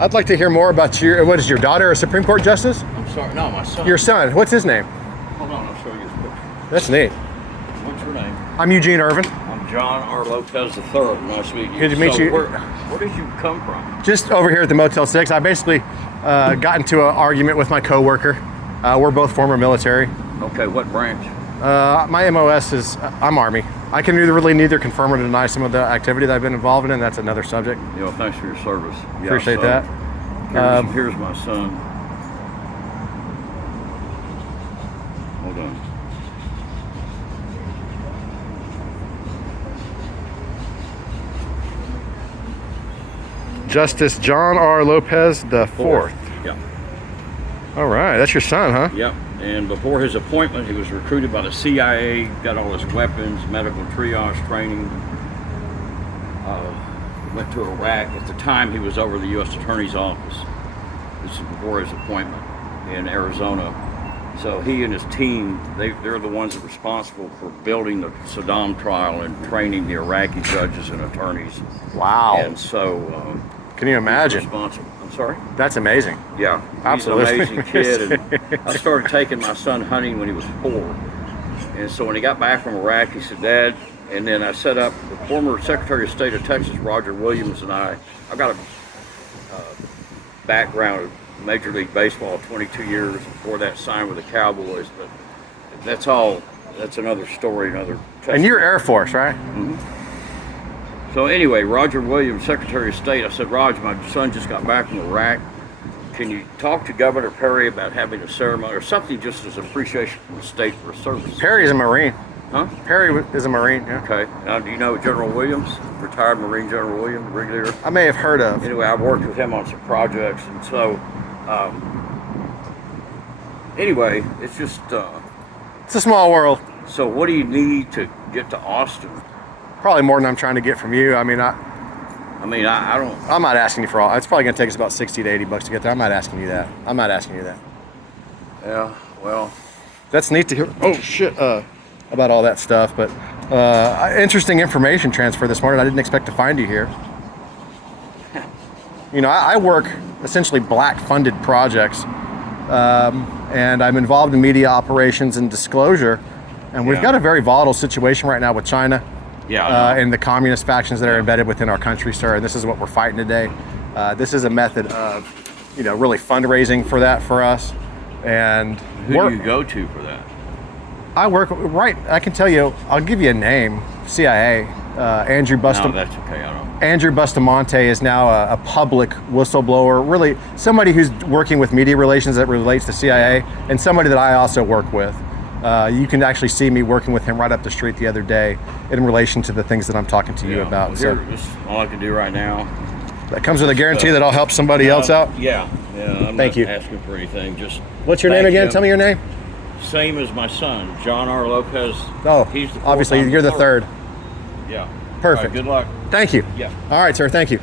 I'd like to hear more about what is your daughter a Supreme Court justice? I'm sorry, no, my son. Your son, what's his name? Hold on, I'll show you his picture. That's neat. What's your name? I'm Eugene Irvin. I'm John R. Lopez III. Nice to meet you. Good to meet you. Where did you come from? Just over here at the Motel 6. I basically got into an argument with my coworker. We're both former military. Okay, what branch? My MOS is, I'm Army. I can neither confirm or deny some of the activity that I've been involved in. That's another subject. You know, thanks for your service. Yeah, Appreciate so that. Here's my son. Hold on. Justice John R. Lopez the Fourth. Yeah. All right, that's your son, huh? Yep. And before his appointment, he was recruited by the CIA, got all his weapons, medical triage training. Went to Iraq. At the time, he was over the U.S. Attorney's Office. This is before his appointment in Arizona. So he and his team, they're the ones that are responsible for building the Saddam trial and training the Iraqi judges and attorneys. Wow. And so, can you imagine? responsible. I'm sorry? That's amazing. Yeah, Absolutely. he's an amazing kid. And I started taking my son hunting when he was 4. And so when he got back from Iraq, he said, Dad, and then I set up the former Secretary of State of Texas, Roger Williams, and I've got a background of Major League Baseball, 22 years. Before that, signed with the Cowboys. But that's another story, another testimony. And you're Air Force, right? Mm-hmm. So anyway, Roger Williams, Secretary of State, I said, Roger, my son just got back from Iraq. Can you talk to Governor Perry about having a ceremony or something just as appreciation from the state for service? Perry's a Marine. Huh? Perry is a Marine, yeah. Okay. Now, do you know General Williams, retired Marine General Williams, Brigadier? I may have heard of. Anyway, I've worked with him on some projects, and so, anyway, it's just, It's a small world. so what do you need to get to Austin? Probably more than I'm trying to get from you. I mean, I don't, I'm not asking you for all. It's probably going to take us about 60 to 80 bucks to get there. I'm not asking you that. yeah, well, That's neat to hear. Oh shit! About all that stuff, but interesting information transfer this morning. I didn't expect to find you here. You know, I work essentially black-funded projects, and I'm involved in media operations and disclosure. And we've Yeah. got a very volatile situation right now with China. yeah, And the communist factions that are embedded within our country, sir. And this is what we're fighting today. This is a method of, really fundraising for that for us. And who do you go to for that? I work right. I can tell you. I'll give you a name. CIA. Andrew No, that's okay, I don't. Andrew Bustamante is now a public whistleblower. Really, somebody who's working with media relations that relates to CIA, and somebody that I also work with. You can actually see me working with him right up the street the other day in relation to the things that I'm talking to you about. Well, So here, this is all I can do right now. that comes with a guarantee that I'll help somebody else out. Yeah, I'm Thank not you. asking for anything. Just What's your name thank again? you. Tell me your name. Same as my son, John R. Lopez. Oh, He's the fourth, obviously I'm you're the third. Yeah. Perfect. All right, good luck. Thank you. Yeah. All right, sir. Thank you.